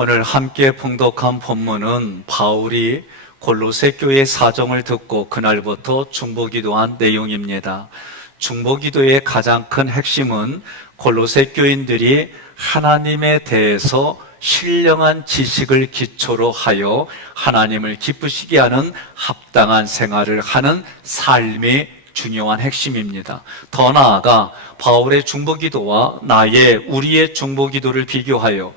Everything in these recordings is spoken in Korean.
오늘 함께 봉독한 본문은 바울이 골로새 교회의 사정을 듣고 그날부터 중보기도한 내용입니다. 중보기도의 가장 큰 핵심은 골로새 교인들이 하나님에 대해서 신령한 지식을 기초로 하여 하나님을 기쁘시게 하는 합당한 생활을 하는 삶이 중요한 핵심입니다. 더 나아가 바울의 중보기도와 우리의 중보기도를 비교하여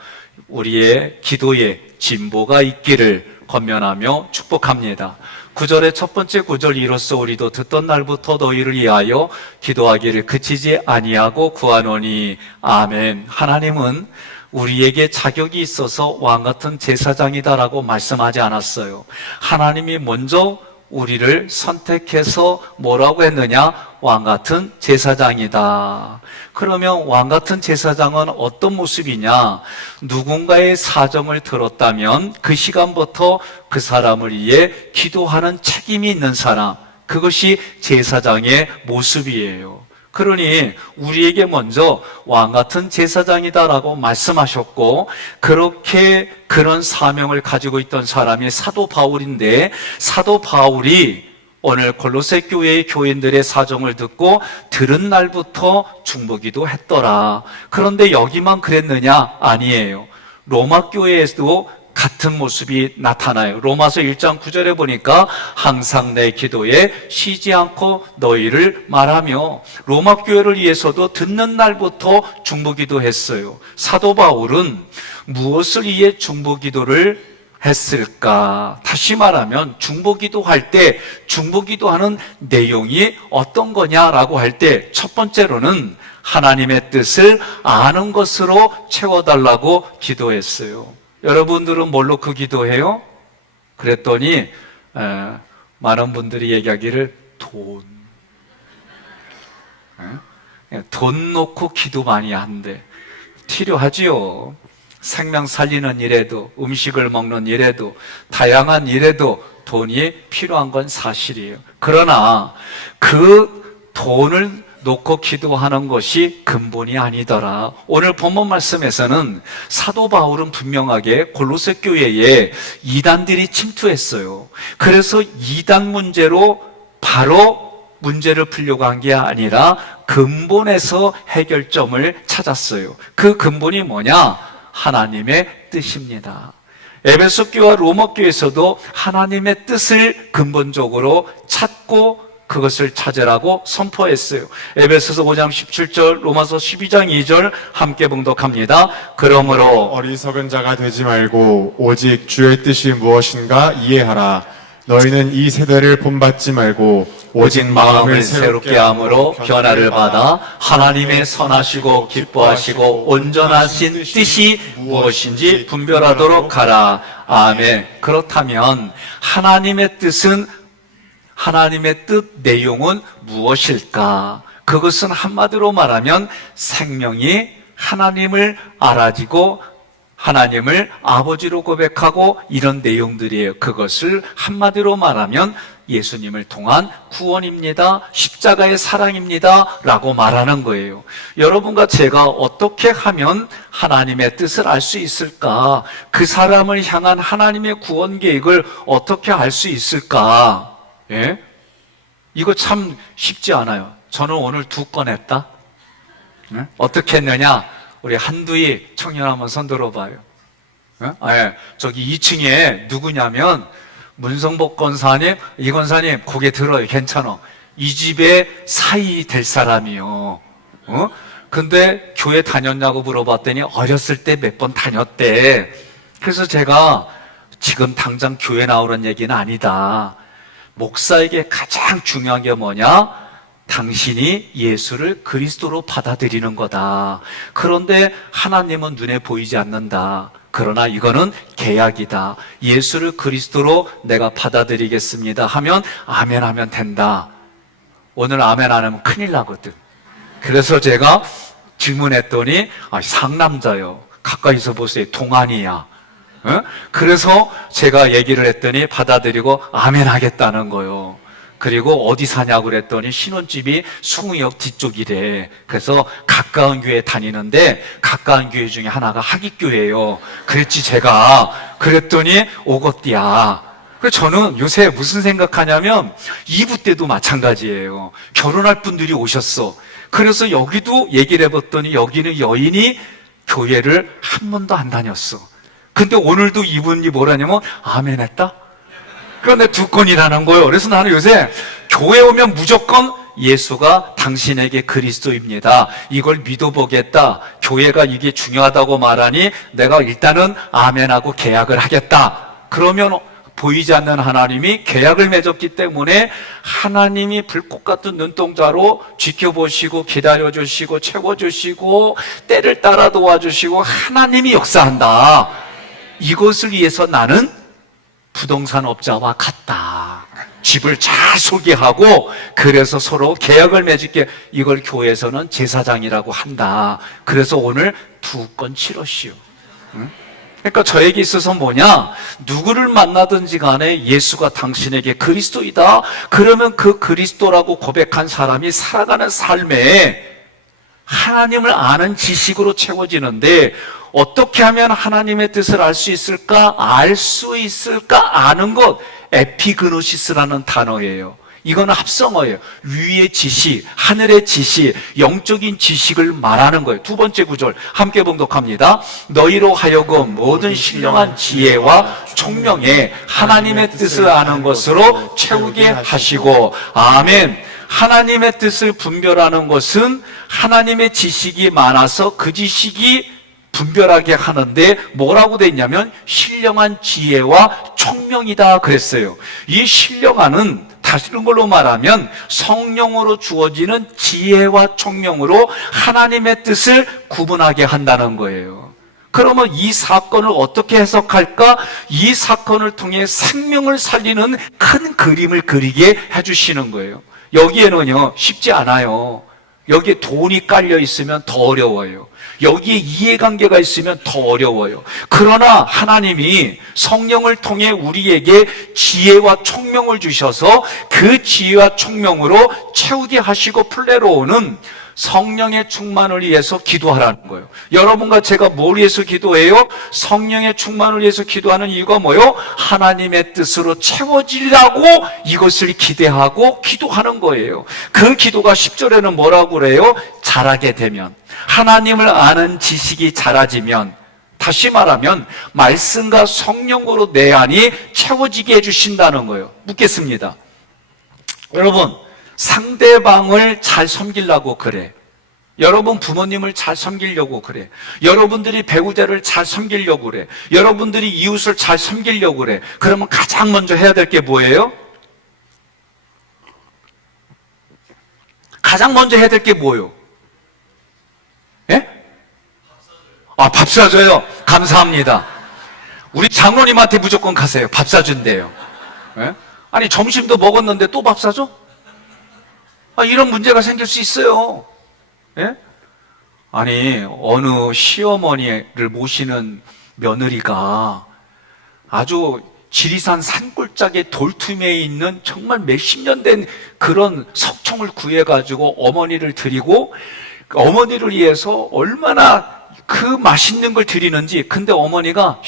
우리의 기도에 진보가 있기를 권면하며 축복합니다. 9절의 첫 번째 구절, 이로써 우리도 듣던 날부터 너희를 위하여 기도하기를 그치지 아니하고 구하노니. 아멘. 하나님은 우리에게 자격이 있어서 왕같은 제사장이다라고 말씀하지 않았어요. 하나님이 먼저 우리를 선택해서 뭐라고 했느냐? 왕같은 제사장이다. 그러면 왕같은 제사장은 어떤 모습이냐? 누군가의 사정을 들었다면 그 시간부터 그 사람을 위해 기도하는 책임이 있는 사람, 그것이 제사장의 모습이에요. 그러니 우리에게 먼저 왕같은 제사장이다라고 말씀하셨고, 그렇게 그런 사명을 가지고 있던 사람이 사도 바울인데, 사도 바울이 오늘 골로새 교회의 교인들의 사정을 듣고 들은 날부터 중보기도 했더라. 그런데 여기만 그랬느냐? 아니에요. 로마 교회에도 같은 모습이 나타나요. 로마서 1장 9절에 보니까 항상 내 기도에 쉬지 않고 너희를 말하며, 로마 교회를 위해서도 듣는 날부터 중보기도 했어요. 사도 바울은 무엇을 위해 중보기도를 했을까? 다시 말하면 중보기도할 때 중보기도하는 내용이 어떤 거냐라고 할 때 첫 번째로는 하나님의 뜻을 아는 것으로 채워달라고 기도했어요. 여러분들은 뭘로 그 기도해요? 그랬더니 많은 분들이 얘기하기를 돈 놓고 기도 많이 한대. 필요하지요. 생명 살리는 일에도, 음식을 먹는 일에도, 다양한 일에도 돈이 필요한 건 사실이에요. 그러나 그 돈을 놓고 기도하는 것이 근본이 아니더라. 오늘 본문 말씀에서는 사도 바울은 분명하게 골로새 교회에 이단들이 침투했어요. 그래서 이단 문제로 바로 문제를 풀려고 한 게 아니라 근본에서 해결점을 찾았어요. 그 근본이 뭐냐? 하나님의 뜻입니다. 에베소 교회와 로마 교회에서도 하나님의 뜻을 근본적으로 찾고 그것을 찾으라고 선포했어요. 에베소서 5장 17절, 로마서 12장 2절 함께 봉독합니다. 그러므로 어리석은 자가 되지 말고 오직 주의 뜻이 무엇인가 이해하라. 너희는 이 세대를 본받지 말고 오직 마음을 새롭게 함으로 변화를 받아 하나님의 선하시고 기뻐하시고 온전하신 뜻이 무엇인지 분별하도록 하라. 아멘. 그렇다면 하나님의 뜻은, 하나님의 뜻 내용은 무엇일까? 그것은 한마디로 말하면 생명이 하나님을 알아지고 하나님을 아버지로 고백하고 이런 내용들이에요. 그것을 한마디로 말하면 예수님을 통한 구원입니다. 십자가의 사랑입니다. 라고 말하는 거예요. 여러분과 제가 어떻게 하면 하나님의 뜻을 알 수 있을까? 그 사람을 향한 하나님의 구원 계획을 어떻게 알 수 있을까? 예? 이거 참 쉽지 않아요. 저는 오늘 2건 했다. 예? 어떻게 했느냐? 우리 한두희 청년 한번 손 들어봐요. 예? 저기 2층에 누구냐면 문성복 권사님, 이 권사님 고개 들어요. 괜찮아. 이 집에 사이 될 사람이요. 근데 교회 다녔냐고 물어봤더니 어렸을 때 몇 번 다녔대. 그래서 제가 지금 당장 교회 나오는 얘기는 아니다. 목사에게 가장 중요한 게 뭐냐? 당신이 예수를 그리스도로 받아들이는 거다. 그런데 하나님은 눈에 보이지 않는다. 그러나 이거는 계약이다. 예수를 그리스도로 내가 받아들이겠습니다 하면 아멘 하면 된다. 오늘 아멘 안 하면 큰일 나거든. 그래서 제가 질문했더니 상남자요. 가까이서 보세요. 동안이야. 그래서 제가 얘기를 했더니 받아들이고 아멘 하겠다는 거요. 그리고 어디 사냐고 그랬더니 신혼집이 수궁역 뒤쪽이래. 그래서 가까운 교회 다니는데 가까운 교회 중에 하나가 하깃교회예요. 그랬지 제가. 그랬더니 오거띠야. 그래서 저는 요새 무슨 생각하냐면 2부 때도 마찬가지예요. 결혼할 분들이 오셨어. 그래서 여기도 얘기를 해봤더니 여기는 여인이 교회를 한 번도 안 다녔어. 근데 오늘도 이분이 뭐라냐면 아멘 했다? 그런데 두 건이라는 거예요. 그래서 나는 요새 교회 오면 무조건 예수가 당신에게 그리스도입니다. 이걸 믿어보겠다. 교회가 이게 중요하다고 말하니 내가 일단은 아멘하고 계약을 하겠다. 그러면 보이지 않는 하나님이 계약을 맺었기 때문에 하나님이 불꽃 같은 눈동자로 지켜보시고 기다려주시고 채워주시고 때를 따라 도와주시고 하나님이 역사한다. 이것을 위해서 나는 부동산 업자와 같다. 집을 잘 소개하고 그래서 서로 계약을 맺을게. 이걸 교회에서는 제사장이라고 한다. 그래서 오늘 2건 치러시오. 그러니까 저에게 있어서 뭐냐? 누구를 만나든지 간에 예수가 당신에게 그리스도이다. 그러면 그 그리스도라고 고백한 사람이 살아가는 삶에 하나님을 아는 지식으로 채워지는데 어떻게 하면 하나님의 뜻을 알 수 있을까? 알 수 있을까? 아는 것, 에피그노시스라는 단어예요. 이거는 합성어예요. 위의 지식, 하늘의 지식, 영적인 지식을 말하는 거예요. 2번째 구절 함께 봉독합니다. 너희로 하여금 모든 신령한 지혜와 총명에 하나님의 뜻을 아는 것으로 채우게 하시고. 아멘. 하나님의 뜻을 분별하는 것은 하나님의 지식이 많아서 그 지식이 분별하게 하는데 뭐라고 돼 있냐면 신령한 지혜와 총명이다 그랬어요. 이 신령한은 다른 걸로 말하면 성령으로 주어지는 지혜와 총명으로 하나님의 뜻을 구분하게 한다는 거예요. 그러면 이 사건을 어떻게 해석할까? 이 사건을 통해 생명을 살리는 큰 그림을 그리게 해주시는 거예요. 여기에는요 쉽지 않아요. 여기에 돈이 깔려 있으면 더 어려워요. 여기에 이해관계가 있으면 더 어려워요. 그러나 하나님이 성령을 통해 우리에게 지혜와 총명을 주셔서 그 지혜와 총명으로 채우게 하시고 플레로오는 성령의 충만을 위해서 기도하라는 거예요. 여러분과 제가 뭘 위해서 기도해요? 성령의 충만을 위해서 기도하는 이유가 뭐예요? 하나님의 뜻으로 채워지라고 이것을 기대하고 기도하는 거예요. 그 기도가 10절에는 뭐라고 그래요? 자라게 되면, 하나님을 아는 지식이 자라지면, 다시 말하면 말씀과 성령으로 내 안이 채워지게 해주신다는 거예요. 묻겠습니다. 여러분, 상대방을 잘 섬기려고 그래. 여러분 부모님을 잘 섬기려고 그래. 여러분들이 배우자를 잘 섬기려고 그래. 여러분들이 이웃을 잘 섬기려고 그래. 그러면 가장 먼저 해야 될 게 뭐예요? 가장 먼저 해야 될 게 뭐예요? 예? 밥 사줘요. 감사합니다. 우리 장로님한테 무조건 가세요. 밥 사준대요. 예? 아니 점심도 먹었는데 또 밥 사줘? 이런 문제가 생길 수 있어요. 예? 아니 어느 시어머니를 모시는 며느리가 아주 지리산 산골짜기에 돌투매에 있는 정말 몇십 년 된 그런 석청을 구해가지고 어머니를 드리고 어머니를 위해서 얼마나 그 맛있는 걸 드리는지. 근데 어머니가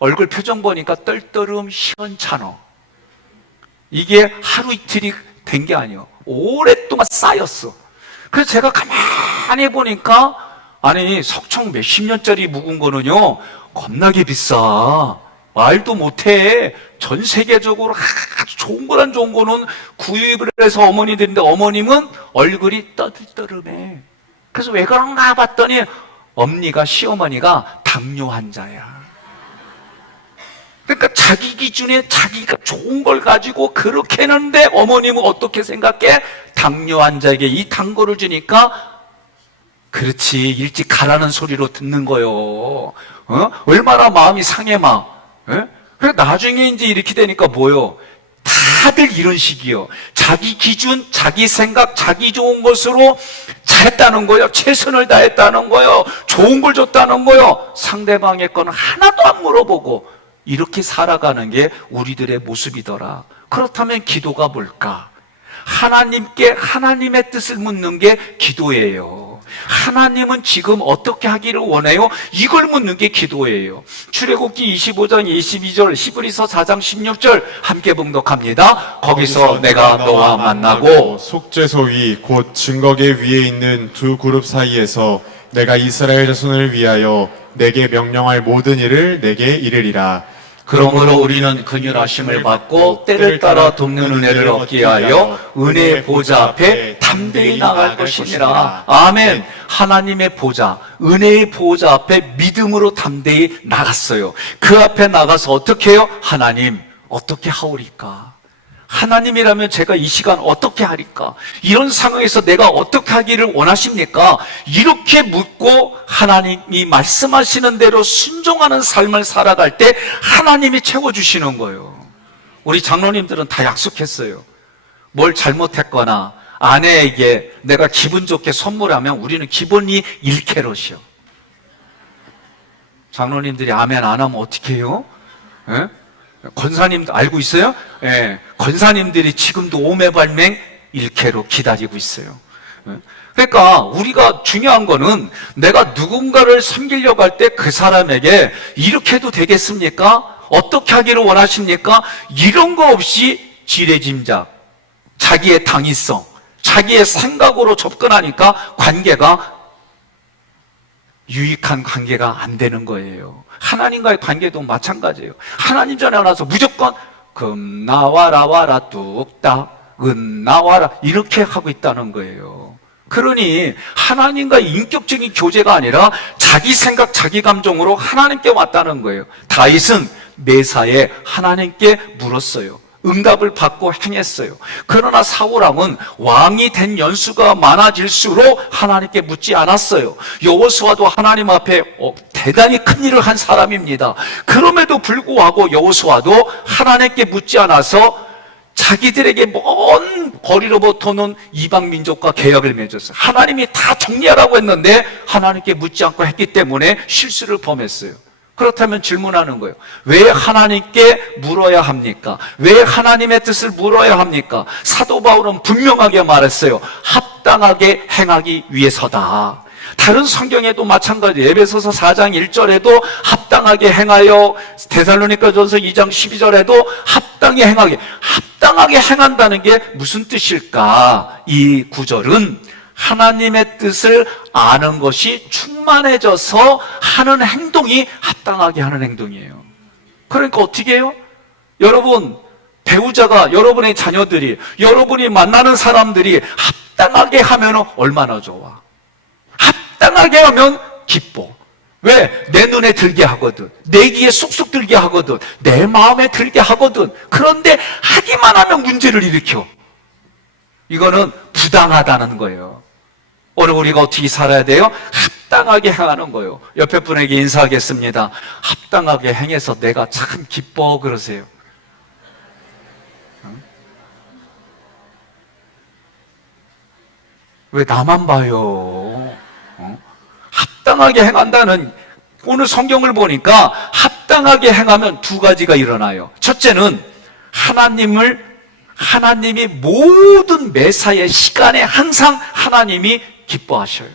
얼굴 표정 보니까 떨떠름 시원찮어. 이게 하루 이틀이 된 게 아니에요. 오랫동안 쌓였어. 그래서 제가 가만히 보니까 아니 석청 몇십 년짜리 묵은 거는요 겁나게 비싸. 말도 못해. 전 세계적으로 아주 좋은 거란 좋은 거는 구입을 해서 어머니들인데 어머님은 얼굴이 떠들떠름해. 그래서 왜 그런가 봤더니 엄니가 시어머니가 당뇨 환자야. 그러니까 자기 기준에 자기가 좋은 걸 가지고 그렇게 했는데 어머님은 어떻게 생각해? 당뇨 환자에게 이 단 거를 주니까 그렇지 일찍 가라는 소리로 듣는 거요. 얼마나 마음이 상해 막. 그래 나중에 이제 이렇게 되니까 뭐요? 다들 이런 식이요. 자기 기준, 자기 생각, 자기 좋은 것으로 잘했다는 거예요. 최선을 다했다는 거예요. 좋은 걸 줬다는 거예요. 상대방의 거는 하나도 안 물어보고 이렇게 살아가는 게 우리들의 모습이더라. 그렇다면 기도가 뭘까? 하나님께 하나님의 뜻을 묻는 게 기도예요. 하나님은 지금 어떻게 하기를 원해요? 이걸 묻는 게 기도예요. 출애굽기 25장 22절, 히브리서 4장 16절 함께 봉독합니다. 거기서 내가 너와 만나고 속죄소 위 곧 증거계 위에 있는 두 그룹 사이에서 내가 이스라엘 자손을 위하여 내게 명령할 모든 일을 내게 이르리라. 그러므로 우리는 긍휼하심을 받고 때를 따라 돕는 은혜를 얻기 위하여 은혜의 보좌 앞에 담대히 나갈 것이니라. 아멘. 하나님의 보좌, 은혜의 보좌 앞에 믿음으로 담대히 나갔어요. 그 앞에 나가서 어떻게 해요? 하나님 어떻게 하오리까? 하나님이라면 제가 이 시간 어떻게 하리까? 이런 상황에서 내가 어떻게 하기를 원하십니까? 이렇게 묻고 하나님이 말씀하시는 대로 순종하는 삶을 살아갈 때 하나님이 채워주시는 거예요. 우리 장로님들은 다 약속했어요. 뭘 잘못했거나 아내에게 내가 기분 좋게 선물하면 우리는 기본이 1캐럿이요. 장로님들이 아멘 안 하면 어떻게 해요? 예? 권사님도 알고 있어요? 예, 권사님들이 지금도 오매발맹 1캐로 기다리고 있어요. 예. 그러니까 우리가 중요한 거는 내가 누군가를 섬기려고 할 때 그 사람에게 이렇게 해도 되겠습니까? 어떻게 하기를 원하십니까? 이런 거 없이 지레짐작, 자기의 당위성, 자기의 생각으로 접근하니까 관계가 유익한 관계가 안 되는 거예요. 하나님과의 관계도 마찬가지예요. 하나님 전에 나와서 무조건 금 나와라 와라 뚝딱 은 나와라 이렇게 하고 있다는 거예요. 그러니 하나님과의 인격적인 교제가 아니라 자기 생각 자기 감정으로 하나님께 왔다는 거예요. 다윗은 매사에 하나님께 물었어요. 응답을 받고 행했어요. 그러나 사울왕은 왕이 된 연수가 많아질수록 하나님께 묻지 않았어요. 여호수아도 하나님 앞에 대단히 큰 일을 한 사람입니다. 그럼에도 불구하고 여호수아도 하나님께 묻지 않아서 자기들에게 먼 거리로부터는 이방 민족과 계약을 맺었어요. 하나님이 다 정리하라고 했는데 하나님께 묻지 않고 했기 때문에 실수를 범했어요. 그렇다면 질문하는 거예요. 왜 하나님께 물어야 합니까? 왜 하나님의 뜻을 물어야 합니까? 사도 바울은 분명하게 말했어요. 합당하게 행하기 위해서다. 다른 성경에도 마찬가지. 에베소서 4장 1절에도 합당하게 행하여, 데살로니가전서 2장 12절에도 합당히 행하게. 합당하게 행한다는 게 무슨 뜻일까? 이 구절은 하나님의 뜻을 아는 것이 충만해져서 하는 행동이 합당하게 하는 행동이에요. 그러니까 어떻게 해요? 여러분, 배우자가, 여러분의 자녀들이, 여러분이 만나는 사람들이 합당하게 하면 얼마나 좋아. 합당하게 하면 기뻐. 왜? 내 눈에 들게 하거든. 내 귀에 쏙쏙 들게 하거든. 내 마음에 들게 하거든. 그런데 하기만 하면 문제를 일으켜. 이거는 부당하다는 거예요. 오늘 우리가 어떻게 살아야 돼요? 합당하게 행하는 거예요. 옆에 분에게 인사하겠습니다. 합당하게 행해서 내가 참 기뻐 그러세요. 왜 나만 봐요? 합당하게 행한다는, 오늘 성경을 보니까 합당하게 행하면 두 가지가 일어나요. 첫째는 하나님이 모든 매사의 시간에 항상 하나님이 기뻐하셔요.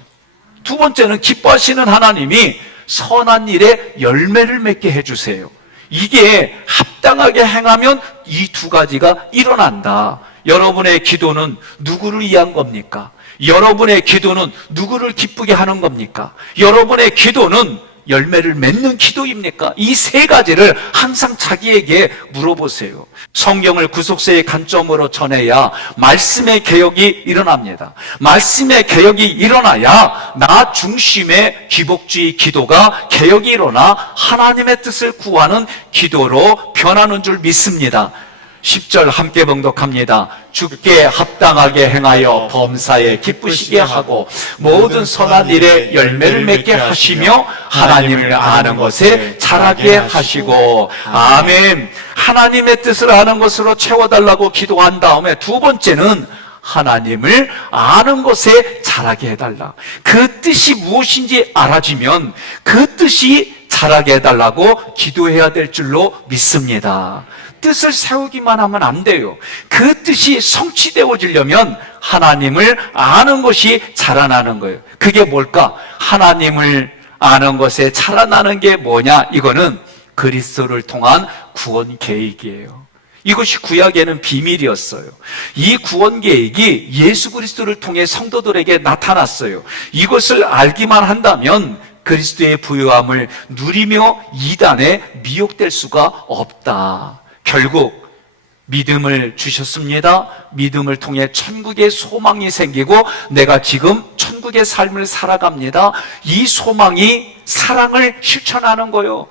두 번째는 기뻐하시는 하나님이 선한 일에 열매를 맺게 해주세요. 이게 합당하게 행하면 이 두 가지가 일어난다. 여러분의 기도는 누구를 위한 겁니까? 여러분의 기도는 누구를 기쁘게 하는 겁니까? 여러분의 기도는 열매를 맺는 기도입니까? 이 세 가지를 항상 자기에게 물어보세요. 성경을 구속세의 관점으로 전해야 말씀의 개혁이 일어납니다. 말씀의 개혁이 일어나야 나 중심의 기복주의 기도가 개혁이 일어나 하나님의 뜻을 구하는 기도로 변하는 줄 믿습니다. 10절 함께 봉독합니다. 주께 합당하게 행하여 범사에 기쁘시게 하고 모든 선한 일에 열매를 맺게 하시며 하나님을 아는 것에 자라게 하시고. 아멘. 하나님의 뜻을 아는 것으로 채워달라고 기도한 다음에 두 번째는 하나님을 아는 것에 자라게 해달라. 그 뜻이 무엇인지 알아지면 그 뜻이 자라게 해달라고 기도해야 될 줄로 믿습니다. 뜻을 세우기만 하면 안 돼요. 그 뜻이 성취되어지려면 하나님을 아는 것이 자라나는 거예요. 그게 뭘까? 하나님을 아는 것에 자라나는 게 뭐냐? 이거는 그리스도를 통한 구원 계획이에요. 이것이 구약에는 비밀이었어요. 이 구원 계획이 예수 그리스도를 통해 성도들에게 나타났어요. 이것을 알기만 한다면 그리스도의 부요함을 누리며 이단에 미혹될 수가 없다. 결국 믿음을 주셨습니다. 믿음을 통해 천국의 소망이 생기고 내가 지금 천국의 삶을 살아갑니다. 이 소망이 사랑을 실천하는 거예요.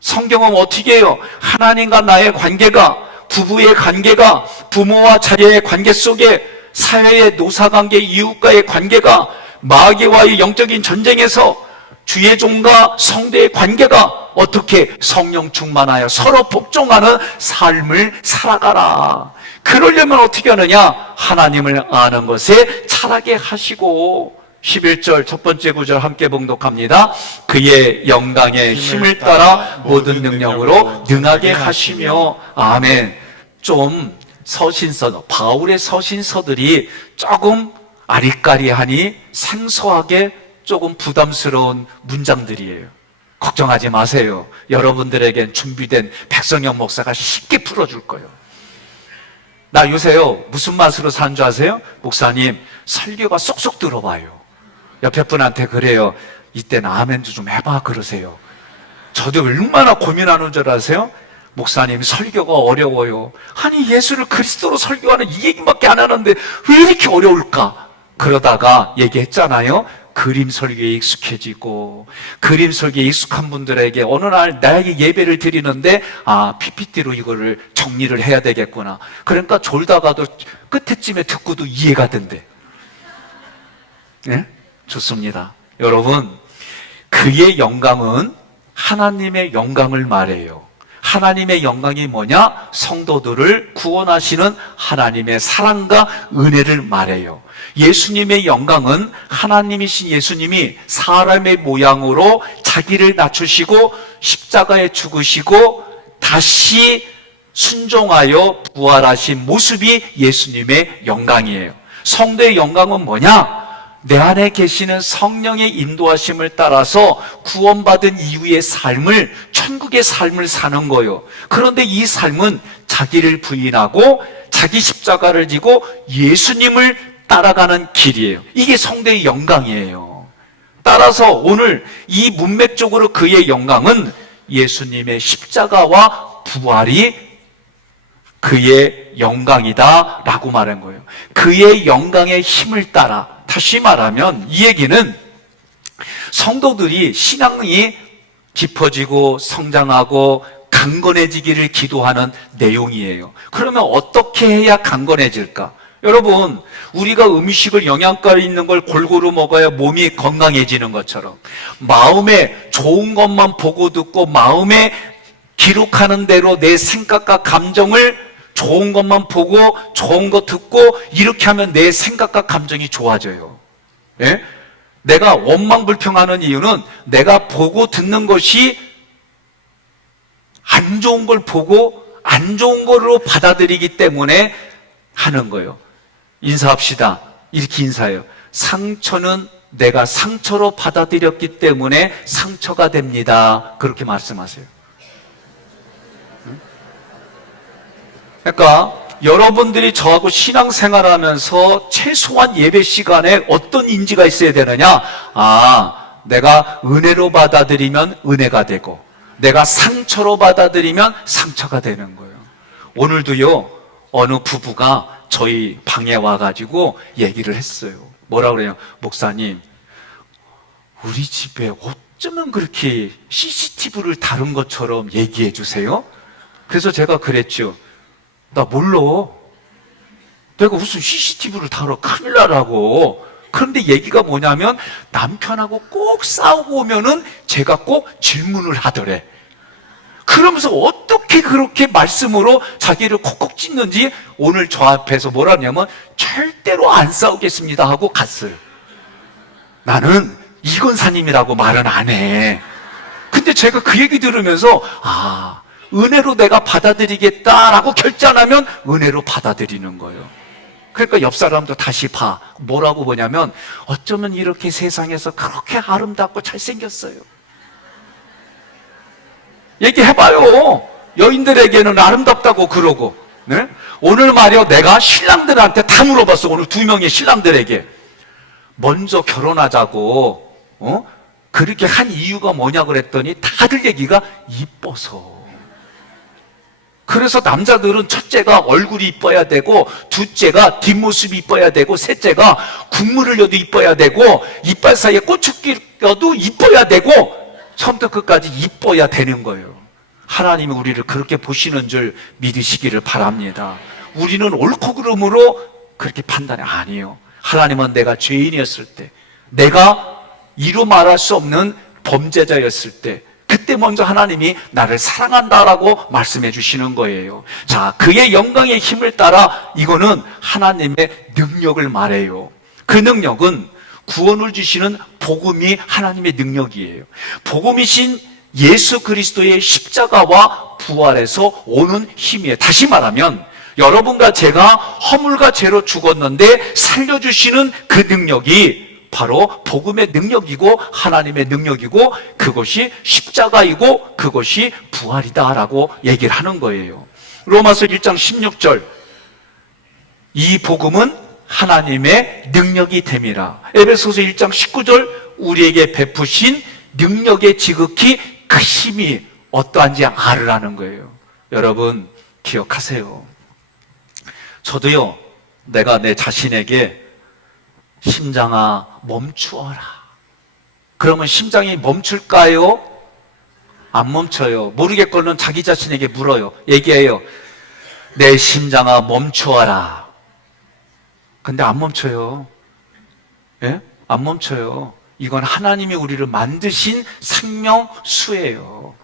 성경은 어떻게 해요? 하나님과 나의 관계가, 부부의 관계가, 부모와 자녀의 관계 속에, 사회의 노사관계, 이웃과의 관계가, 마귀와의 영적인 전쟁에서 주의 종과 성도의 관계가 어떻게 성령 충만하여 서로 복종하는 삶을 살아가라. 그러려면 어떻게 하느냐? 하나님을 아는 것에 자라게 하시고, 11절 첫 번째 구절 함께 봉독합니다. 그의 영광의 힘을 따라 모든 능력으로 능하게 하시며. 아멘. 좀 서신서, 바울의 서신서들이 조금 아리까리하니 생소하게 조금 부담스러운 문장들이에요. 걱정하지 마세요. 여러분들에겐 준비된 백성영 목사가 쉽게 풀어줄 거예요. 나 요새요 무슨 맛으로 사는 줄 아세요? 목사님, 설교가 쏙쏙 들어와요. 옆에 분한테 그래요. 이때는 아멘도 좀 해봐 그러세요. 저도 얼마나 고민하는 줄 아세요? 목사님, 설교가 어려워요. 아니, 예수를 그리스도로 설교하는 이 얘기밖에 안 하는데 왜 이렇게 어려울까? 그러다가 얘기했잖아요. 그림 설교에 익숙해지고, 그림 설교에 익숙한 분들에게 어느 날 나에게 예배를 드리는데, 아, PPT로 이거를 정리를 해야 되겠구나. 그러니까 졸다가도 끝에쯤에 듣고도 이해가 된대. 예? 좋습니다. 여러분, 그의 영광은 하나님의 영광을 말해요. 하나님의 영광이 뭐냐? 성도들을 구원하시는 하나님의 사랑과 은혜를 말해요. 예수님의 영광은 하나님이신 예수님이 사람의 모양으로 자기를 낮추시고 십자가에 죽으시고 다시 순종하여 부활하신 모습이 예수님의 영광이에요. 성도의 영광은 뭐냐? 내 안에 계시는 성령의 인도하심을 따라서 구원받은 이후의 삶을, 천국의 삶을 사는 거예요. 그런데 이 삶은 자기를 부인하고 자기 십자가를 지고 예수님을 따라가는 길이에요. 이게 성도의 영광이에요. 따라서 오늘 이 문맥적으로 그의 영광은 예수님의 십자가와 부활이 그의 영광이다 라고 말한 거예요. 그의 영광의 힘을 따라, 다시 말하면 이 얘기는 성도들이 신앙이 깊어지고 성장하고 강건해지기를 기도하는 내용이에요. 그러면 어떻게 해야 강건해질까? 여러분, 우리가 음식을 영양가 있는 걸 골고루 먹어야 몸이 건강해지는 것처럼 마음에 좋은 것만 보고 듣고 마음에 기록하는 대로 내 생각과 감정을 좋은 것만 보고 좋은 거 듣고 이렇게 하면 내 생각과 감정이 좋아져요. 예? 내가 원망불평하는 이유는 내가 보고 듣는 것이 안 좋은 걸 보고 안 좋은 걸로 받아들이기 때문에 하는 거예요. 인사합시다. 이렇게 인사해요. 상처는 내가 상처로 받아들였기 때문에 상처가 됩니다. 그렇게 말씀하세요. 그러니까 여러분들이 저하고 신앙생활하면서 최소한 예배 시간에 어떤 인지가 있어야 되느냐? 아, 내가 은혜로 받아들이면 은혜가 되고 내가 상처로 받아들이면 상처가 되는 거예요. 오늘도요, 어느 부부가 저희 방에 와가지고 얘기를 했어요. 뭐라고 그래요? 목사님, 우리 집에 어쩌면 그렇게 CCTV를 다룬 것처럼 얘기해 주세요? 그래서 제가 그랬죠. 나 몰라. 내가 무슨 CCTV를 다뤄 카메라라고. 그런데 얘기가 뭐냐면 남편하고 꼭 싸우고 오면은 제가 꼭 질문을 하더래. 그러면서 어떻게 그렇게 말씀으로 자기를 콕콕 찢는지 오늘 저 앞에서 뭐라 하냐면 절대로 안 싸우겠습니다 하고 갔어요. 나는 이건사님이라고 말은 안 해. 근데 제가 그 얘기 들으면서 아, 은혜로 내가 받아들이겠다라고 결단하면 은혜로 받아들이는 거예요. 그러니까 옆 사람도 다시 봐. 뭐라고 보냐면 어쩌면 이렇게 세상에서 그렇게 아름답고 잘생겼어요. 얘기해봐요. 여인들에게는 아름답다고 그러고. 네? 오늘 말이야 내가 신랑들한테 다 물어봤어. 오늘 2명의 신랑들에게 먼저 결혼하자고 그렇게 한 이유가 뭐냐 그랬더니 다들 얘기가 이뻐서. 그래서 남자들은 첫째가 얼굴이 이뻐야 되고, 둘째가 뒷모습이 이뻐야 되고, 셋째가 국물 흘려도 이뻐야 되고, 이빨 사이에 고추기 껴도 이뻐야 되고, 처음부터 끝까지 이뻐야 되는 거예요. 하나님이 우리를 그렇게 보시는 줄 믿으시기를 바랍니다. 우리는 옳고 그름으로 그렇게 판단이 아니에요. 하나님은 내가 죄인이었을 때, 내가 이루 말할 수 없는 범죄자였을 때, 그때 먼저 하나님이 나를 사랑한다라고 말씀해 주시는 거예요. 자, 그의 영광의 힘을 따라 이거는 하나님의 능력을 말해요. 그 능력은 구원을 주시는 복음이 하나님의 능력이에요. 복음이신 예수 그리스도의 십자가와 부활에서 오는 힘이에요. 다시 말하면 여러분과 제가 허물과 죄로 죽었는데 살려주시는 그 능력이 바로 복음의 능력이고 하나님의 능력이고 그것이 십자가이고 그것이 부활이다라고 얘기를 하는 거예요. 로마서 1장 16절 이 복음은 하나님의 능력이 됨이라. 에베소서 1장 19절 우리에게 베푸신 능력의 지극히 크심이 어떠한지 알으라는 거예요. 여러분 기억하세요. 저도요 내가 내 자신에게 심장아 멈추어라. 그러면 심장이 멈출까요? 안 멈춰요. 모르겠거는 자기 자신에게 물어요. 얘기해요. 내 심장아 멈추어라. 근데 안 멈춰요. 예? 안 멈춰요. 이건 하나님이 우리를 만드신 생명수예요.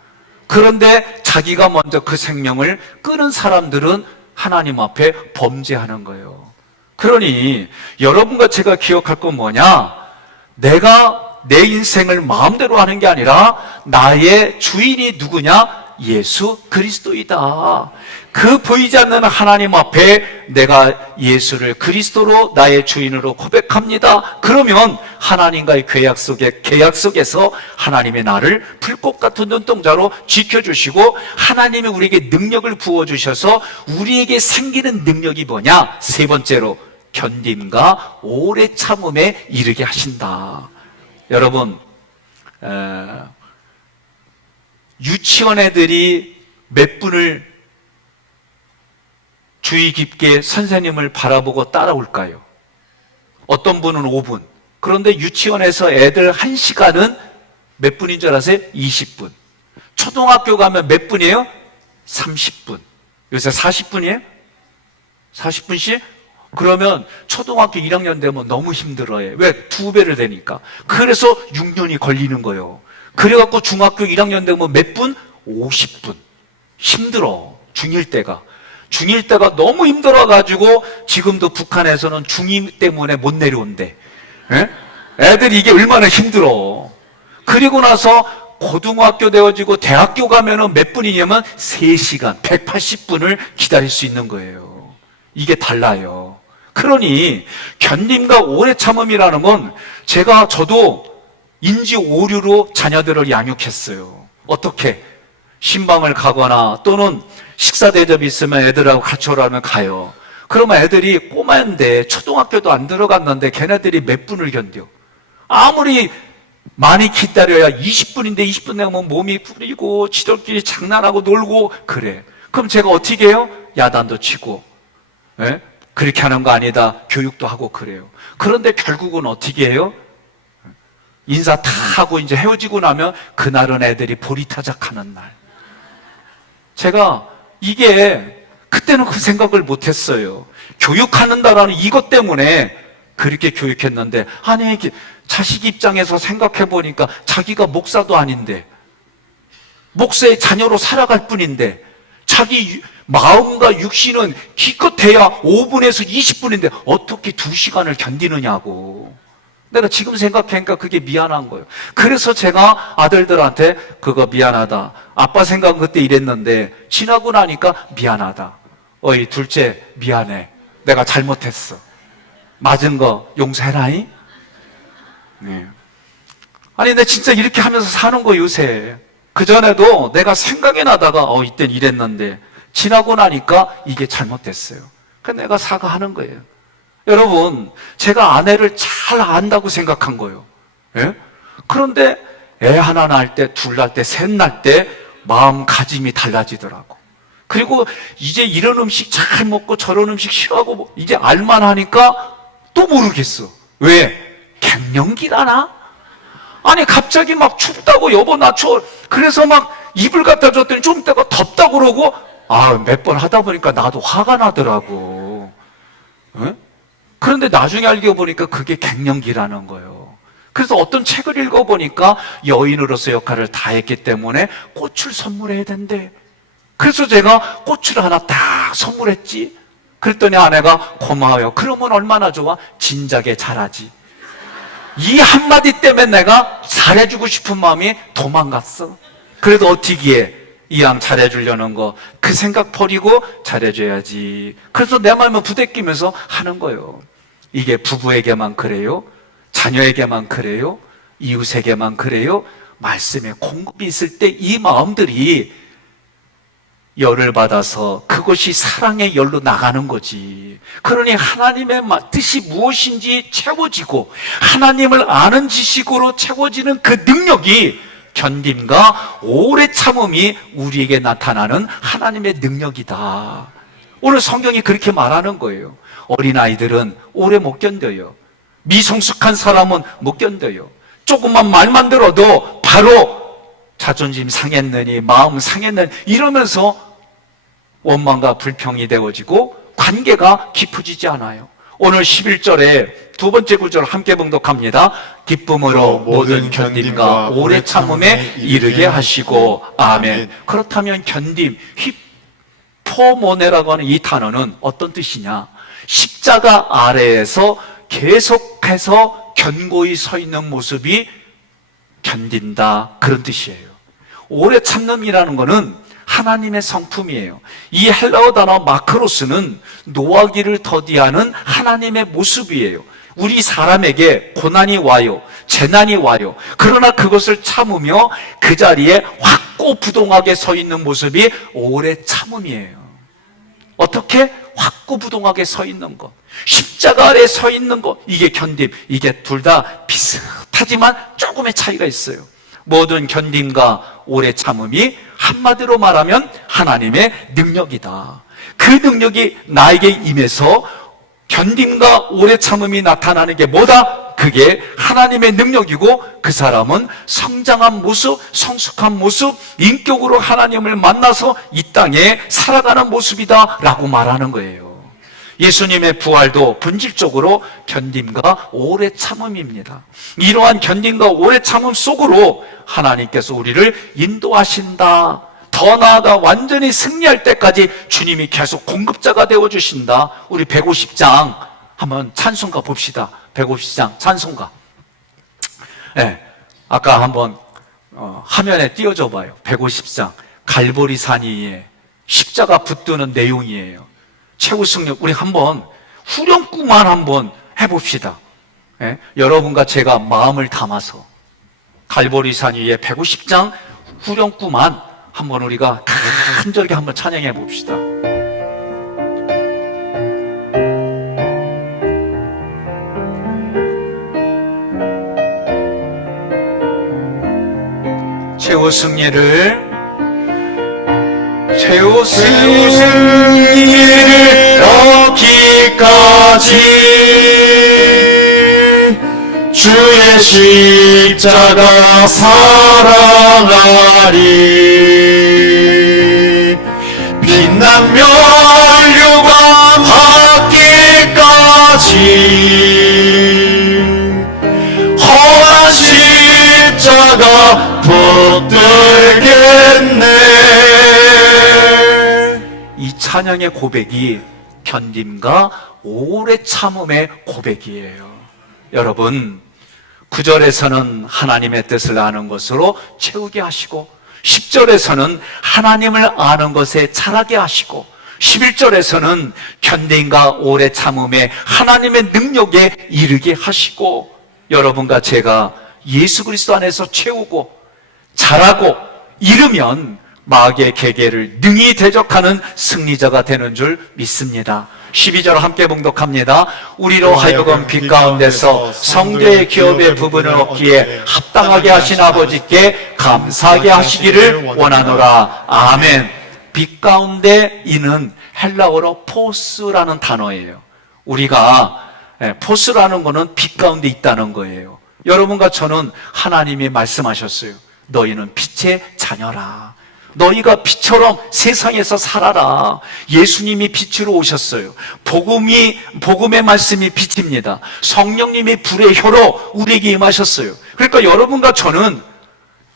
그런데 자기가 먼저 그 생명을 끊은 사람들은 하나님 앞에 범죄하는 거예요. 그러니 여러분과 제가 기억할 건 뭐냐? 내가 내 인생을 마음대로 하는 게 아니라 나의 주인이 누구냐? 예수 그리스도이다. 그 보이지 않는 하나님 앞에 내가 예수를 그리스도로 나의 주인으로 고백합니다. 그러면 하나님과의 계약 속에서 하나님의 나를 불꽃 같은 눈동자로 지켜주시고 하나님이 우리에게 능력을 부어주셔서 우리에게 생기는 능력이 뭐냐? 세 번째로 견딤과 오래 참음에 이르게 하신다. 여러분 유치원 애들이 몇 분을 주의 깊게 선생님을 바라보고 따라올까요? 어떤 분은 5분. 그런데 유치원에서 애들 1시간은 몇 분인 줄 아세요? 20분. 초등학교 가면 몇 분이에요? 30분. 요새 40분이에요? 40분씩? 그러면 초등학교 1학년 되면 너무 힘들어요. 왜? 2배를 되니까. 그래서 6년이 걸리는 거예요. 그래갖고 중학교 1학년 되면 몇 분? 50분. 힘들어. 중1 때가. 중1 때가 너무 힘들어가지고 지금도 북한에서는 중2 때문에 못 내려온대. 예? 애들이 이게 얼마나 힘들어. 그리고 나서 고등학교 되어지고 대학교 가면은 몇 분이냐면 3시간, 180분을 기다릴 수 있는 거예요. 이게 달라요. 그러니 견딤과 오래 참음이라는 건 저도 인지 오류로 자녀들을 양육했어요. 어떻게? 신방을 가거나 또는 식사 대접이 있으면 애들하고 같이 오라면 가요. 그러면 애들이 꼬마인데 초등학교도 안 들어갔는데 걔네들이 몇 분을 견뎌? 아무리 많이 기다려야 20분인데 20분 되면 몸이 부리고 지들끼리 장난하고 놀고 그래. 그럼 제가 어떻게 해요? 야단도 치고 예? 그렇게 하는 거 아니다. 교육도 하고 그래요. 그런데 결국은 어떻게 해요? 인사 다 하고 이제 헤어지고 나면 그날은 애들이 보리타작하는 날. 제가 이게 그때는 그 생각을 못했어요. 교육하는다라는 이것 때문에 그렇게 교육했는데 아니 자식 입장에서 생각해 보니까 자기가 목사도 아닌데 목사의 자녀로 살아갈 뿐인데 자기 마음과 육신은 기껏해야 5분에서 20분인데 어떻게 2시간을 견디느냐고. 내가 지금 생각하니까 그게 미안한 거예요. 그래서 제가 아들들한테 그거 미안하다. 아빠 생각은 그때 이랬는데 지나고 나니까 미안하다. 어이 둘째 미안해. 내가 잘못했어. 맞은 거 용서해라잉? 네. 아니 근데 진짜 이렇게 하면서 사는 거 요새. 그전에도 내가 생각이 나다가 이땐 이랬는데 지나고 나니까 이게 잘못됐어요. 그래서 내가 사과하는 거예요. 여러분, 제가 아내를 잘 안다고 생각한 거예요. 예? 그런데 애 하나 낳을 때, 둘 낳을 때, 셋 낳을 때 마음가짐이 달라지더라고. 그리고 이제 이런 음식 잘 먹고 저런 음식 싫어하고 이제 알만 하니까 또 모르겠어. 왜? 갱년기라나? 아니 갑자기 막 춥다고 여보 나 추워. 그래서 막 이불 갖다 줬더니 좀 있다가 덥다고 그러고 몇 번 하다 보니까 나도 화가 나더라고. 예? 그런데 나중에 알고 보니까 그게 갱년기라는 거예요. 그래서 어떤 책을 읽어보니까 여인으로서 역할을 다 했기 때문에 꽃을 선물해야 된대. 그래서 제가 꽃을 하나 딱 선물했지. 그랬더니 아내가 고마워요. 그러면 얼마나 좋아? 진작에 잘하지. 이 한마디 때문에 내가 잘해주고 싶은 마음이 도망갔어. 그래도 어떻게 해? 이왕 잘해주려는 거 그 생각 버리고 잘해줘야지. 그래서 내 마음을 부대끼면서 하는 거예요. 이게 부부에게만 그래요? 자녀에게만 그래요? 이웃에게만 그래요? 말씀에 공급이 있을 때 이 마음들이 열을 받아서 그것이 사랑의 열로 나가는 거지. 그러니 하나님의 뜻이 무엇인지 채워지고 하나님을 아는 지식으로 채워지는 그 능력이 견딤과 오래 참음이 우리에게 나타나는 하나님의 능력이다. 오늘 성경이 그렇게 말하는 거예요. 어린아이들은 오래 못 견뎌요. 미성숙한 사람은 못 견뎌요. 조금만 말만 들어도 바로 자존심 상했느니 마음 상했느니 이러면서 원망과 불평이 되어지고 관계가 깊어지지 않아요. 오늘 11절에 두 번째 구절 함께 봉독합니다. 기쁨으로 모든 견딤과 오래 참음에 이르게 하시고 아멘. 그렇다면 견딤, 히포모네라고 하는 이 단어는 어떤 뜻이냐? 십자가 아래에서 계속해서 견고히 서 있는 모습이 견딘다, 그런 뜻이에요. 오래 참는이라는 것은 하나님의 성품이에요. 이 헬라어 단어 마크로스는 노하기를 더디하는 하나님의 모습이에요. 우리 사람에게 고난이 와요. 재난이 와요. 그러나 그것을 참으며 그 자리에 확고부동하게 서 있는 모습이 오래 참음이에요. 어떻게? 확고부동하게 서 있는 것. 십자가 아래에 서 있는 것. 이게 견딤. 이게 둘 다 비슷하지만 조금의 차이가 있어요. 모든 견딤과 오래 참음이 한마디로 말하면 하나님의 능력이다. 그 능력이 나에게 임해서 견딤과 오래 참음이 나타나는 게 뭐다? 그게 하나님의 능력이고 그 사람은 성장한 모습, 성숙한 모습, 인격으로 하나님을 만나서 이 땅에 살아가는 모습이다 라고 말하는 거예요. 예수님의 부활도 본질적으로 견딤과 오래 참음입니다. 이러한 견딤과 오래 참음 속으로 하나님께서 우리를 인도하신다. 더 나아가 완전히 승리할 때까지 주님이 계속 공급자가 되어주신다. 우리 150장 한번 찬송가 봅시다. 150장 찬송가. 네, 아까 한번 화면에 띄워줘 봐요. 150장 갈보리 산 위에 십자가 붙드는 내용이에요. 최우승력, 우리 한번 후렴구만 한번 해봅시다. 예? 여러분과 제가 마음을 담아서 갈보리산 위에 150장 후렴구만 한번 우리가 간절하게 한번 찬양해 봅시다. 최후 승리를 얻기까지 주의 십자가 사랑하리. 빛난 면류관 받기까지 험한 십자가 붙들겠네. 이 찬양의 고백이 견딤과 오래 참음의 고백이에요. 여러분, 9절에서는 하나님의 뜻을 아는 것으로 채우게 하시고 10절에서는 하나님을 아는 것에 자라게 하시고 11절에서는 견딘과 오래 참음에 하나님의 능력에 이르게 하시고 여러분과 제가 예수 그리스도 안에서 채우고 자라고 이르면 마귀의 계계를 능히 대적하는 승리자가 되는 줄 믿습니다. 12절 함께 봉독합니다. 우리로 하여금 빛 가운데서 성도의 기업의 부분을 얻기에 합당하게 하신 아버지께 감사하게 하시기를 원하노라. 아멘. 빛 가운데 있는 헬라어로 포스라는 단어예요. 우리가 포스라는 거는 빛 가운데 있다는 거예요. 여러분과 저는 하나님이 말씀하셨어요. 너희는 빛의 자녀라. 너희가 빛처럼 세상에서 살아라. 예수님이 빛으로 오셨어요. 복음의 말씀이 빛입니다. 성령님이 불의 혀로 우리에게 임하셨어요. 그러니까 여러분과 저는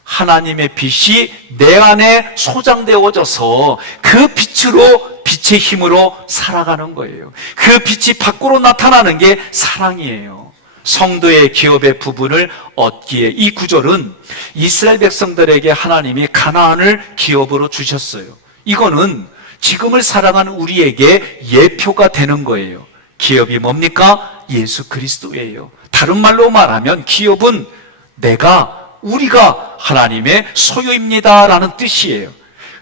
하나님의 빛이 내 안에 소장되어져서 그 빛으로 빛의 힘으로 살아가는 거예요. 그 빛이 밖으로 나타나는 게 사랑이에요. 성도의 기업의 부분을 얻기에 이 구절은 이스라엘 백성들에게 하나님이 가나안을 기업으로 주셨어요. 이거는 지금을 살아가는 우리에게 예표가 되는 거예요. 기업이 뭡니까? 예수 그리스도예요. 다른 말로 말하면 기업은 우리가 하나님의 소유입니다라는 뜻이에요.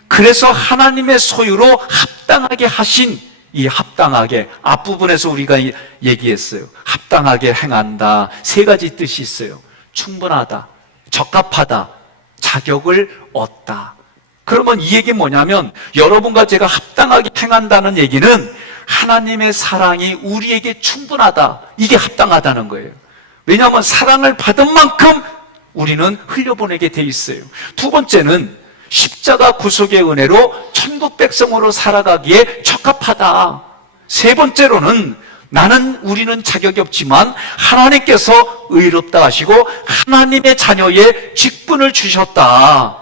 그래서 하나님의 소유로 합당하게 하신 이 합당하게 앞부분에서 우리가 얘기했어요. 합당하게 행한다. 세 가지 뜻이 있어요. 충분하다, 적합하다, 자격을 얻다. 그러면 이 얘기 뭐냐면 여러분과 제가 합당하게 행한다는 얘기는 하나님의 사랑이 우리에게 충분하다. 이게 합당하다는 거예요. 왜냐하면 사랑을 받은 만큼 우리는 흘려보내게 돼 있어요. 두 번째는 십자가 구속의 은혜로 천국 백성으로 살아가기에 적합하다. 세 번째로는 우리는 자격이 없지만 하나님께서 의롭다 하시고 하나님의 자녀의 직분을 주셨다.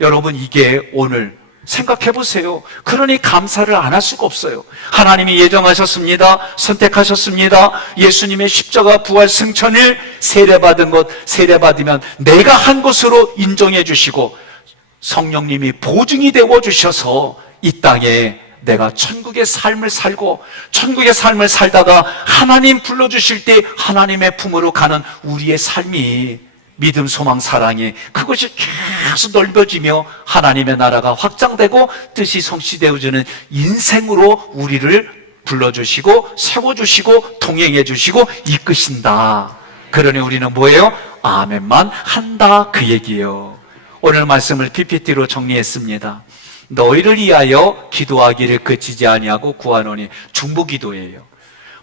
여러분 이게 오늘 생각해 보세요. 그러니 감사를 안 할 수가 없어요. 하나님이 예정하셨습니다. 선택하셨습니다. 예수님의 십자가 부활 승천일 세례받은 것, 세례받으면 내가 한 것으로 인정해 주시고 성령님이 보증이 되어 주셔서 이 땅에 내가 천국의 삶을 살고 천국의 삶을 살다가 하나님 불러주실 때 하나님의 품으로 가는 우리의 삶이 믿음, 소망, 사랑이 그것이 계속 넓어지며 하나님의 나라가 확장되고 뜻이 성취되어지는 인생으로 우리를 불러주시고 세워주시고 동행해주시고 이끄신다. 그러니 우리는 뭐예요? 아멘만 한다 그 얘기예요. 오늘 말씀을 PPT로 정리했습니다. 너희를 위하여 기도하기를 그치지 아니하고 구하노니 중보기도예요.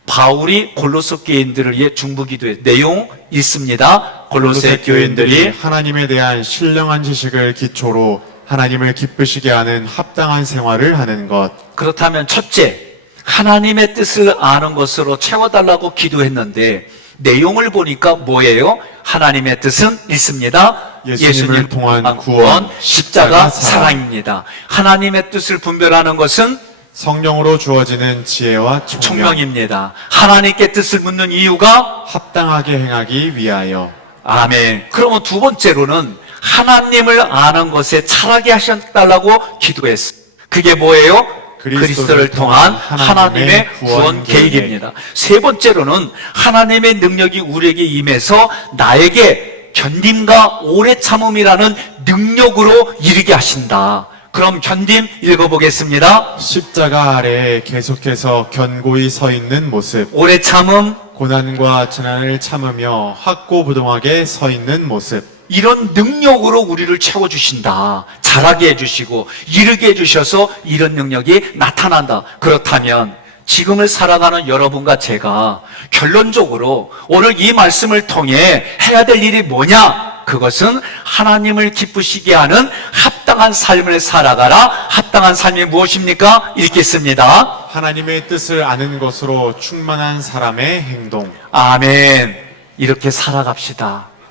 바울이 골로새 교인들을 위해 중보기도의 내용 있습니다. 골로새 교인들이 하나님에 대한 신령한 지식을 기초로 하나님을 기쁘시게 하는 합당한 생활을 하는 것. 그렇다면 첫째, 하나님의 뜻을 아는 것으로 채워달라고 기도했는데 내용을 보니까 뭐예요? 하나님의 뜻은 있습니다. 예수님을 통한 구원, 십자가, 사랑입니다. 하나님의 뜻을 분별하는 것은 성령으로 주어지는 지혜와 총명입니다. 하나님께 뜻을 묻는 이유가 합당하게 행하기 위하여. 아멘. 그러면 두 번째로는 하나님을 아는 것에 차라게 하셨달라고 기도했어요. 그게 뭐예요? 그리스도를 통한 하나님의 구원 계획입니다. 세 번째로는 하나님의 능력이 우리에게 임해서 나에게 견딤과 오래 참음이라는 능력으로 이르게 하신다. 그럼 견딤 읽어보겠습니다. 십자가 아래에 계속해서 견고히 서 있는 모습. 오래 참음, 고난과 재난을 참으며 확고부동하게 서 있는 모습. 이런 능력으로 우리를 채워주신다. 자라게 해주시고 이르게 해주셔서 이런 능력이 나타난다. 그렇다면 지금을 살아가는 여러분과 제가 결론적으로 오늘 이 말씀을 통해 해야 될 일이 뭐냐? 그것은 하나님을 기쁘시게 하는 합당한 삶을 살아가라. 합당한 삶이 무엇입니까? 읽겠습니다. 하나님의 뜻을 아는 것으로 충만한 사람의 행동. 아멘. 이렇게 살아갑시다.